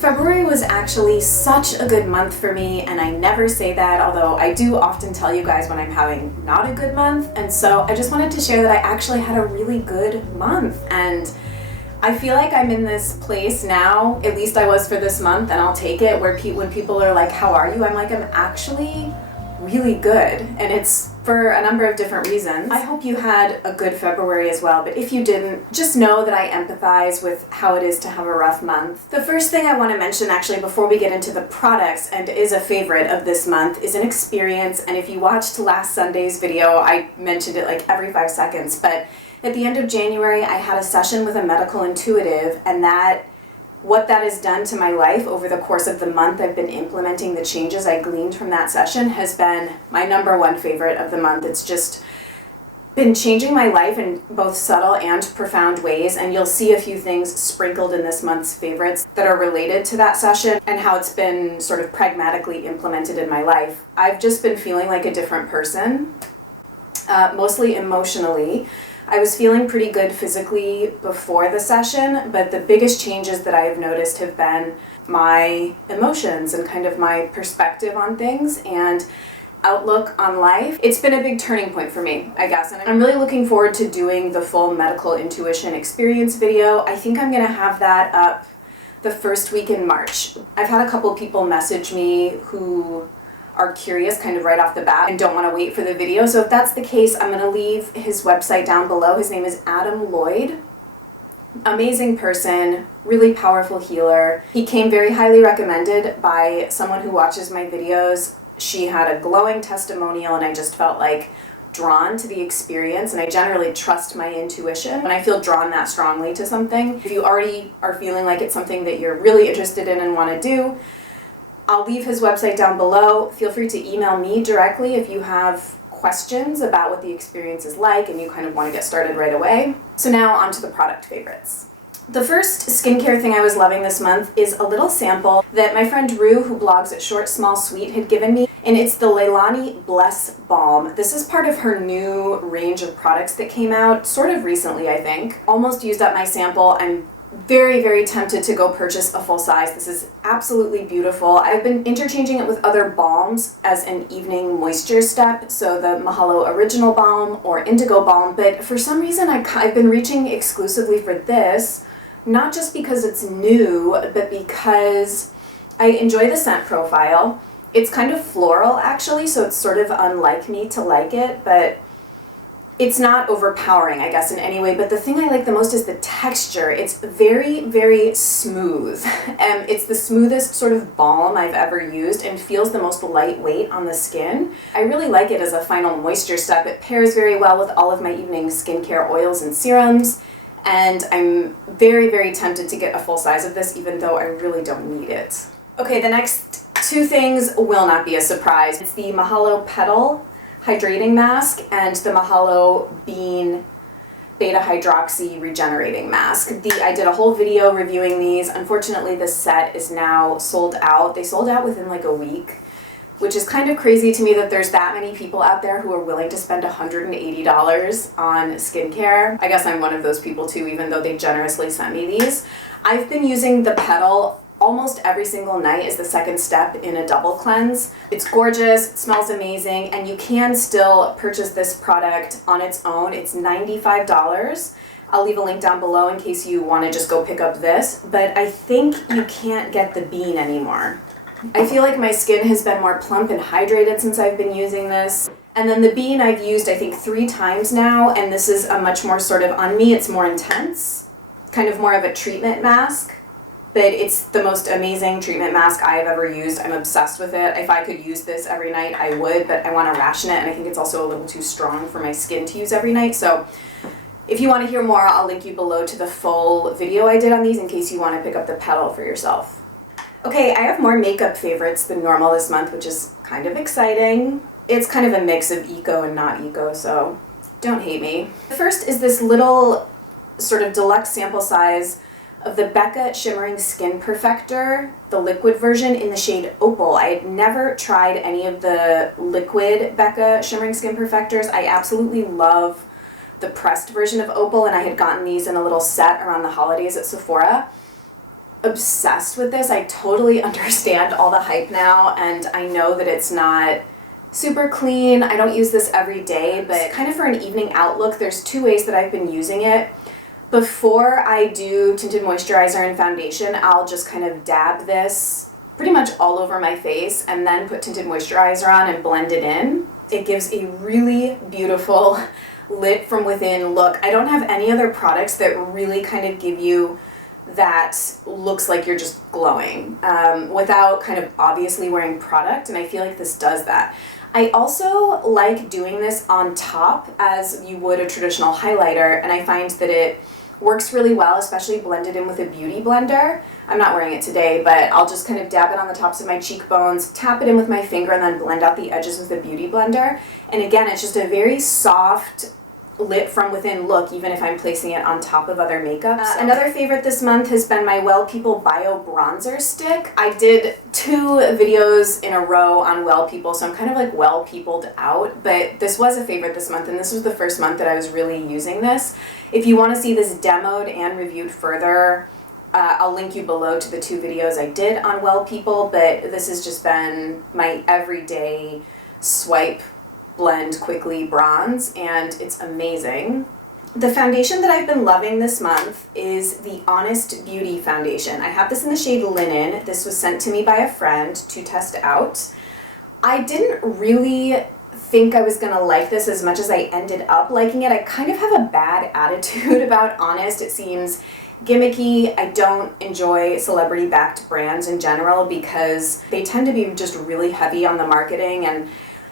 February was actually such a good month for me, and I never say that, although I do often tell you guys when I'm having not a good month, and so I just wanted to share that I actually had a really good month, and I feel like I'm in this place now, at least I was for this month, and I'll take it, where when people are like, how are you? I'm like, I'm actually really good, and it's for a number of different reasons. I hope you had a good February as well, but if you didn't, just know that I empathize with how it is to have a rough month. The first thing I want to mention actually before we get into the products, and is a favorite of this month, is an experience, and if you watched last Sunday's video, I mentioned it like every 5 seconds, but at the end of January, I had a session with a medical intuitive, and what that has done to my life over the course of the month I've been implementing the changes I gleaned from that session has been my #1 favorite of the month. It's just been changing my life in both subtle and profound ways, and you'll see a few things sprinkled in this month's favorites that are related to that session and how it's been sort of pragmatically implemented in my life. I've just been feeling like a different person, mostly emotionally. I was feeling pretty good physically before the session, but the biggest changes that I have noticed have been my emotions and kind of my perspective on things and outlook on life. It's been a big turning point for me, I guess, and I'm really looking forward to doing the full medical intuition experience video. I think I'm gonna have that up the first week in March. I've had a couple people message me who are curious kind of right off the bat and don't want to wait for the video. So if that's the case, I'm going to leave his website down below. His name is Lloyd. Amazing person, really powerful healer. He came very highly recommended by someone who watches my videos. She had a glowing testimonial, and I just felt like drawn to the experience, and I generally trust my intuition when I feel drawn that strongly to something. If you already are feeling like it's something that you're really interested in and want to do, I'll leave his website down below. Feel free to email me directly if you have questions about what the experience is like and you kind of want to get started right away. So now on to the product favorites. The first skincare thing I was loving this month is a little sample that my friend Rue, who blogs at Short Small Sweet, had given me, and it's the Leilani Bless Balm. This is part of her new range of products that came out sort of recently, I think. Almost used up my sample. I'm very, very tempted to go purchase a full size. This is absolutely beautiful. I've been interchanging it with other balms as an evening moisture step, so the Mahalo Original Balm or Indigo Balm, but for some reason I've been reaching exclusively for this, not just because it's new, but because I enjoy the scent profile. It's kind of floral actually, so it's sort of unlike me to like it, but it's not overpowering, I guess, in any way, but the thing I like the most is the texture. It's very, very smooth. It's the smoothest sort of balm I've ever used and feels the most lightweight on the skin. I really like it as a final moisture step. It pairs very well with all of my evening skincare oils and serums, and I'm very, very tempted to get a full size of this, even though I really don't need it. Okay, the next two things will not be a surprise. It's the Mahalo Petal Hydrating Mask and the Mahalo Bean Beta Hydroxy Regenerating Mask. I did a whole video reviewing these. Unfortunately, this set is now sold out. They sold out within like a week, which is kind of crazy to me that there's that many people out there who are willing to spend $180 on skincare. I guess I'm one of those people too, even though they generously sent me these. I've been using the Petal almost every single night as the second step in a double cleanse. It's gorgeous, it smells amazing, and you can still purchase this product on its own. It's $95. I'll leave a link down below in case you want to just go pick up this, but I think you can't get the bean anymore. I feel like my skin has been more plump and hydrated since I've been using this. And then the bean I've used I think 3 times now, and this is a much more sort of, on me it's more intense, kind of more of a treatment mask. But it's the most amazing treatment mask I have ever used. I'm obsessed with it. If I could use this every night, I would, but I want to ration it, and I think it's also a little too strong for my skin to use every night. So if you want to hear more, I'll link you below to the full video I did on these in case you want to pick up the Petal for yourself. Okay, I have more makeup favorites than normal this month, which is kind of exciting. It's kind of a mix of eco and not eco, so don't hate me. The first is this little sort of deluxe sample size of the Becca Shimmering Skin Perfector, the liquid version in the shade Opal. I had never tried any of the liquid Becca Shimmering Skin Perfectors. I absolutely love the pressed version of Opal, and I had gotten these in a little set around the holidays at Sephora. obsessed with this. I totally understand all the hype now, and I know that it's not super clean. I don't use this every day, but kind of for an evening out look, there's 2 ways that I've been using it. Before I do tinted moisturizer and foundation, I'll just kind of dab this pretty much all over my face and then put tinted moisturizer on and blend it in. It gives a really beautiful lit from within look. I don't have any other products that really kind of give you that looks like you're just glowing without kind of obviously wearing product, and I feel like this does that. I also like doing this on top as you would a traditional highlighter, and I find that it works really well, especially blended in with a beauty blender. I'm not wearing it today, but I'll just kind of dab it on the tops of my cheekbones, tap it in with my finger, and then blend out the edges with a beauty blender. And again, it's just a very soft, lit from within look, even if I'm placing it on top of other makeup. Another favorite this month has been my Well People Bio Bronzer Stick. I did 2 videos in a row on Well People, so I'm kind of like well peopled out, but this was a favorite this month, and this was the first month that I was really using this. If you want to see this demoed and reviewed further, I'll link you below to the 2 videos I did on Well People, but this has just been my everyday swipe, blend quickly bronze, and it's amazing. The foundation that I've been loving this month is the Honest Beauty foundation. I have this in the shade Linen. This was sent to me by a friend to test out. I didn't really think I was gonna like this as much as I ended up liking it. I kind of have a bad attitude about Honest. It seems gimmicky. I don't enjoy celebrity-backed brands in general because they tend to be just really heavy on the marketing, and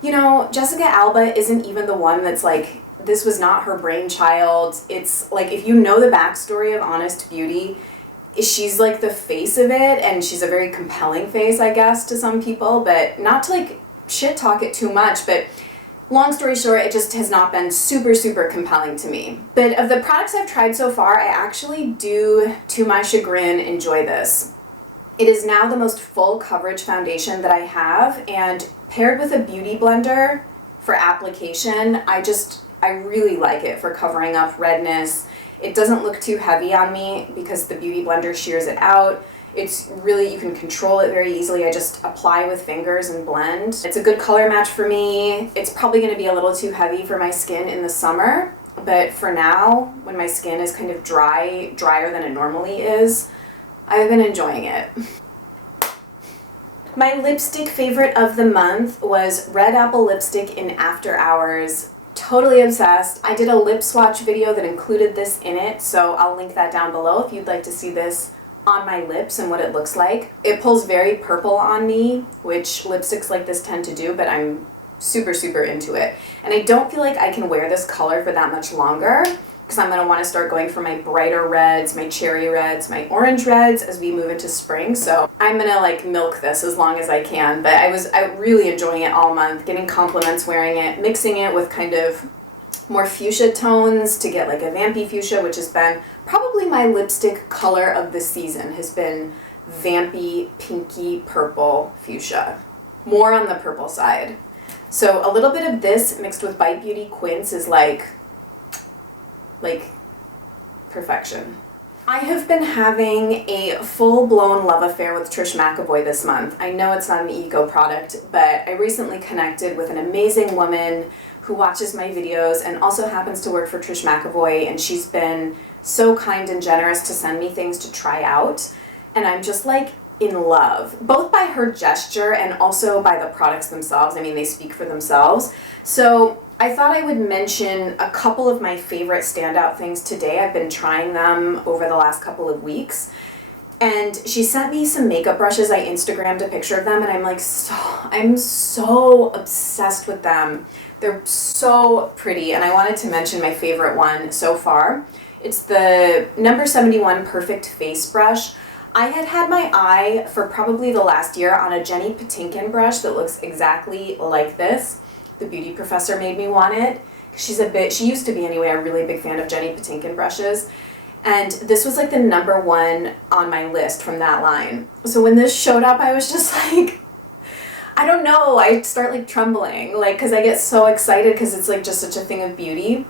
you know, Jessica Alba isn't even the one that's like, this was not her brainchild. It's like, if you know the backstory of Honest Beauty, she's like the face of it, and she's a very compelling face, I guess, to some people, but not to like shit talk it too much, but long story short, it just has not been super, super compelling to me. But of the products I've tried so far, I actually do, to my chagrin, enjoy this. It is now the most full coverage foundation that I have, and paired with a beauty blender for application, I really like it for covering up redness. It doesn't look too heavy on me because the beauty blender shears it out. It's really, you can control it very easily. I just apply with fingers and blend. It's a good color match for me. It's probably going to be a little too heavy for my skin in the summer, but for now, when my skin is kind of drier than it normally is, I've been enjoying it. My lipstick favorite of the month was Red Apple lipstick in After Hours. Totally obsessed. I did a lip swatch video that included this in it, so I'll link that down below if you'd like to see this on my lips and what it looks like. It pulls very purple on me, which lipsticks like this tend to do, but I'm super, super into it. And I don't feel like I can wear this color for that much longer, because I'm going to want to start going for my brighter reds, my cherry reds, my orange reds as we move into spring. So I'm going to like milk this as long as I can. But I was really enjoying it all month, getting compliments wearing it, mixing it with kind of more fuchsia tones to get like a vampy fuchsia, which has been probably my lipstick color of the season, has been vampy, pinky, purple fuchsia. More on the purple side. So a little bit of this mixed with Bite Beauty Quince is like perfection. I have been having a full-blown love affair with Trish McEvoy this month. I know it's not an eco product, but I recently connected with an amazing woman who watches my videos and also happens to work for Trish McEvoy, and she's been so kind and generous to send me things to try out, and I'm just like in love, both by her gesture and also by the products themselves. I mean, they speak for themselves. So I thought I would mention a couple of my favorite standout things today. I've been trying them over the last couple of weeks. And she sent me some makeup brushes. I Instagrammed a picture of them, and I'm so obsessed with them. They're so pretty, and I wanted to mention my favorite one so far. It's the number 71 Perfect Face Brush. I had my eye for probably the last year on a Jenny Patinkin brush that looks exactly like this. The beauty professor made me want it. She used to be anyway, a really big fan of Jenny Patinkin brushes. And this was like the number one on my list from that line. So when this showed up, I was just like, I don't know, I start like trembling, like, because I get so excited because it's like just such a thing of beauty.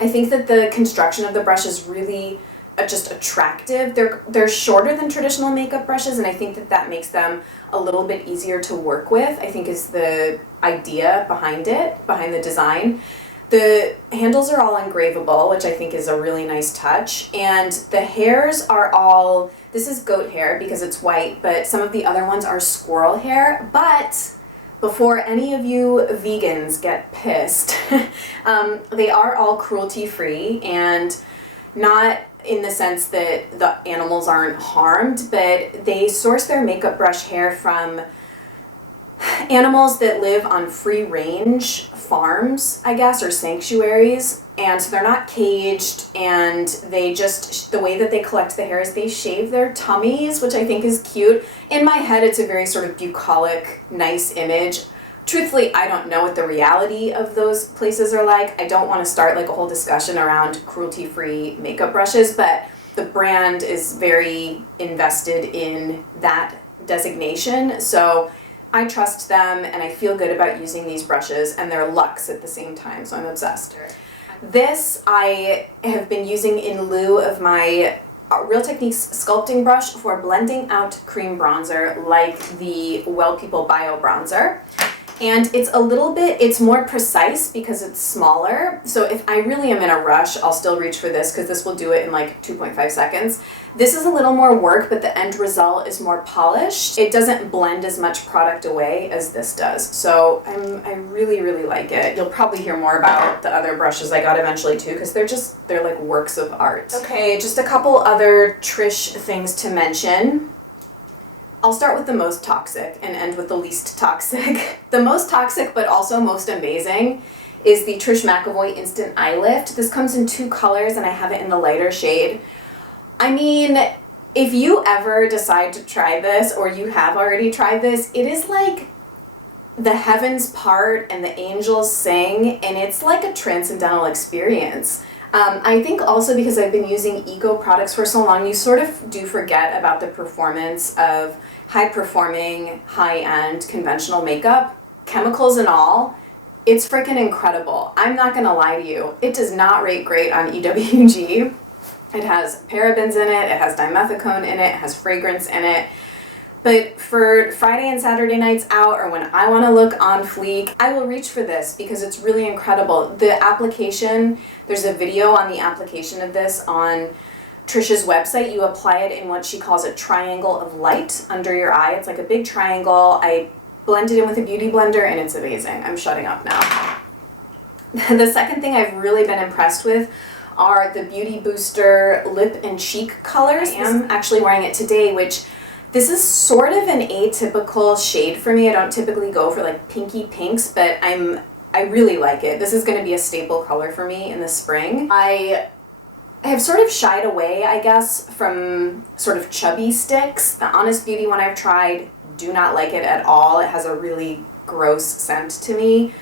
I think that the construction of the brush is really just attractive. They're shorter than traditional makeup brushes, and I think that makes them a little bit easier to work with, I think is the idea behind the design. The handles are all engravable, which I think is a really nice touch, and the hairs are all, this is goat hair because it's white, but some of the other ones are squirrel hair. But before any of you vegans get pissed, they are all cruelty-free, and not in the sense that the animals aren't harmed, but they source their makeup brush hair from animals that live on free-range farms, I guess, or sanctuaries, and so they're not caged, and they just, the way that they collect the hair is they shave their tummies, which I think is cute. In my head, it's a very sort of bucolic, nice image. Truthfully, I don't know what the reality of those places are like. I don't want to start like a whole discussion around cruelty-free makeup brushes, but the brand is very invested in that designation, so I trust them and I feel good about using these brushes, and they're luxe at the same time, so I'm obsessed. This I have been using in lieu of my Real Techniques sculpting brush for blending out cream bronzer, like the Well People Bio Bronzer. And it's more precise because it's smaller. So if I really am in a rush, I'll still reach for this because this will do it in like 2.5 seconds. This is a little more work, but the end result is more polished. It doesn't blend as much product away as this does. So I really, really like it. You'll probably hear more about the other brushes I got eventually too, because they're like works of art. Okay, just a couple other Trish things to mention. I'll start with the most toxic and end with the least toxic. The most toxic, but also most amazing, is the Trish McEvoy Instant Eye Lift. This comes in 2 colors, and I have it in the lighter shade. I mean, if you ever decide to try this, or you have already tried this, it is like the heavens part and the angels sing, and it's like a transcendental experience. I think also because I've been using eco products for so long, you sort of do forget about the performance of high-performing, high-end conventional makeup, chemicals and all. It's freaking incredible. I'm not gonna lie to you. It does not rate great on EWG. It has parabens in it has dimethicone in it has fragrance in it. But for Friday and Saturday nights out, or when I want to look on fleek, I will reach for this because it's really incredible. The application, there's a video on the application of this on Trish's website. You apply it in what she calls a triangle of light under your eye. It's like a big triangle. I blend it in with a beauty blender and it's amazing. I'm shutting up now. The second thing I've really been impressed with are the Beauty Booster Lip and Cheek colors. I am actually wearing it today, which this is sort of an atypical shade for me. I don't typically go for like pinky pinks, but I really like it. This is going to be a staple color for me in the spring. I have sort of shied away, I guess, from sort of chubby sticks. The Honest Beauty one I've tried, do not like it at all. It has a really gross scent to me.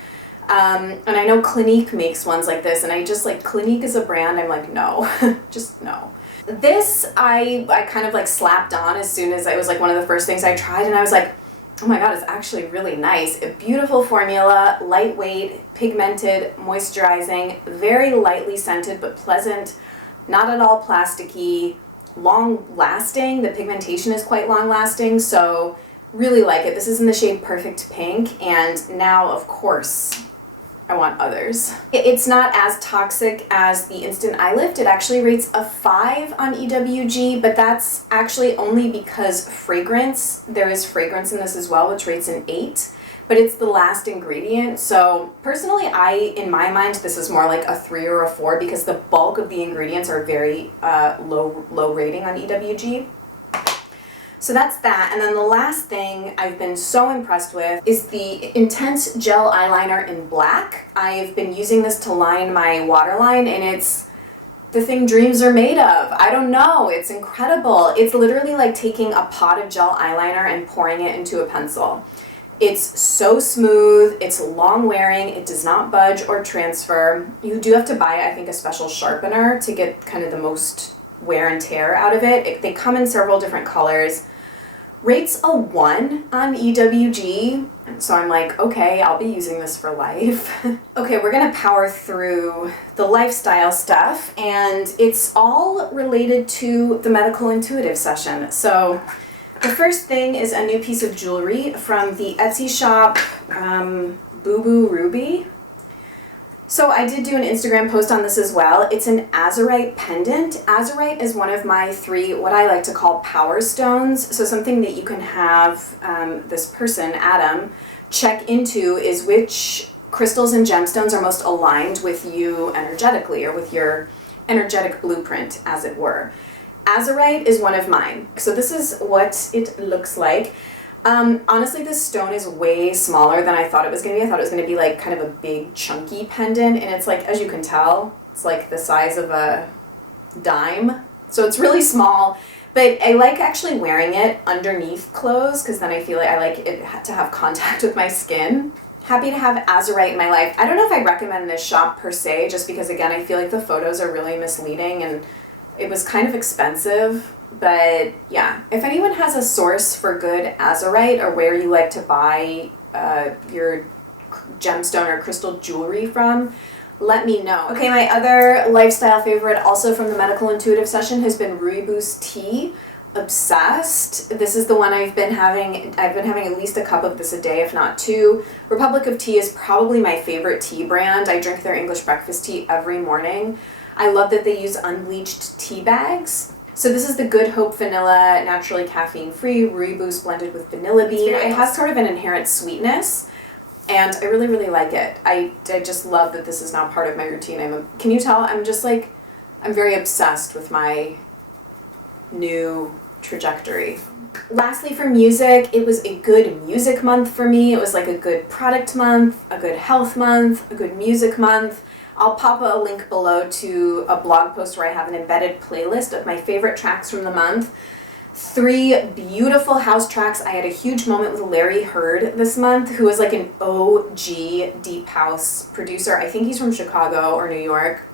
And I know Clinique makes ones like this, and I just like, Clinique is a brand, I'm like, no, just no. This I kind of like slapped on as soon as it was like one of the first things I tried, and I was like, oh my god, it's actually really nice. A beautiful formula, lightweight, pigmented, moisturizing, very lightly scented but pleasant, not at all plasticky, long lasting. The pigmentation is quite long lasting, so really like it. This is in the shade Perfect Pink, and now of course I want others. It's not as toxic as the Instant Eye Lift. It actually rates a 5 on EWG, but that's actually only because fragrance, there is fragrance in this as well, which rates an 8, but it's the last ingredient. So personally, in my mind, this is more like a 3 or a 4 because the bulk of the ingredients are very low rating on EWG. So that's that, and then the last thing I've been so impressed with is the Intense Gel Eyeliner in black. I've been using this to line my waterline, and it's the thing dreams are made of. I don't know, it's incredible. It's literally like taking a pot of gel eyeliner and pouring it into a pencil. It's so smooth, it's long wearing, it does not budge or transfer. You do have to buy, I think, a special sharpener to get kind of the most wear and tear out of it. They come in several different colors. Rates a 1 on EWG, so I'm like, okay, I'll be using this for life. Okay, we're gonna power through the lifestyle stuff, and it's all related to the medical intuitive session. So the first thing is a new piece of jewelry from the Etsy shop, Boo Boo Ruby. So I did do an Instagram post on this as well. It's an azurite pendant. Azurite is one of my 3, what I like to call power stones. So something that you can have this person, Adam, check into is which crystals and gemstones are most aligned with you energetically, or with your energetic blueprint, as it were. Azurite is one of mine. So this is what it looks like. Honestly, this stone is way smaller than I thought it was going to be. I thought it was going to be like kind of a big chunky pendant, and it's like, as you can tell, it's like the size of a dime. So it's really small, but I like actually wearing it underneath clothes because then I feel like I like it to have contact with my skin. Happy to have azurite in my life. I don't know if I'd recommend this shop per se, just because again, I feel like the photos are really misleading and it was kind of expensive. But yeah, if anyone has a source for good azurite, or where you like to buy your gemstone or crystal jewelry from, let me know. Okay, my other lifestyle favorite, also from the medical intuitive session, has been Rooibos tea. Obsessed. This is the one I've been having at least a cup of this a day, if not 2. Republic of Tea is probably my favorite tea brand. I drink their English breakfast tea every morning. I love that they use unbleached tea bags. So this is the Good Hope Vanilla, naturally caffeine-free, Rooibos blended with vanilla bean. It has sort of an inherent sweetness, and I really, really like it. I just love that this is now part of my routine. Can you tell? I'm just like, I'm very obsessed with my new trajectory. Lastly, for music, it was a good music month for me. It was like a good product month, a good health month, a good music month. I'll pop a link below to a blog post where I have an embedded playlist of my favorite tracks from the month. 3 beautiful house tracks. I had a huge moment with Larry Heard this month, who is like an OG deep house producer. I think he's from Chicago or New York.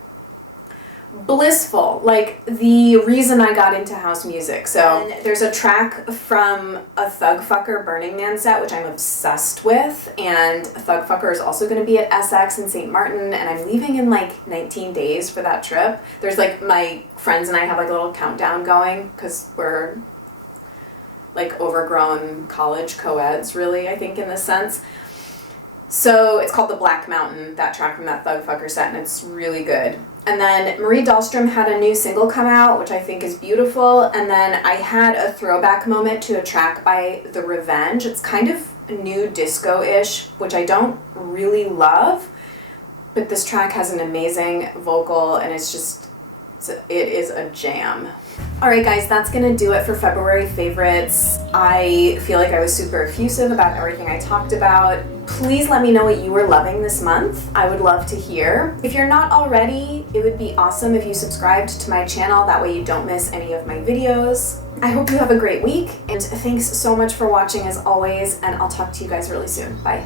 Blissful, like the reason I got into house music. So there's a track from a Thug Fucker Burning Man set, which I'm obsessed with, and Thug Fucker is also going to be at SX in St. Martin, and I'm leaving in like 19 days for that trip. There's like, my friends and I have like a little countdown going, because we're like overgrown college co-eds, really, I think, in this sense. So it's called The Black Mountain, that track from that Thug Fucker set, and it's really good. And then Marie Dahlstrom had a new single come out, which I think is beautiful. And then I had a throwback moment to a track by The Revenge. It's kind of new disco-ish, which I don't really love, but this track has an amazing vocal, and it's just, it is a jam. Alright guys, that's gonna do it for February favorites. I feel like I was super effusive about everything I talked about. Please let me know what you were loving this month. I would love to hear. If you're not already, it would be awesome if you subscribed to my channel. That way you don't miss any of my videos. I hope you have a great week, and thanks so much for watching as always, and I'll talk to you guys really soon. Bye.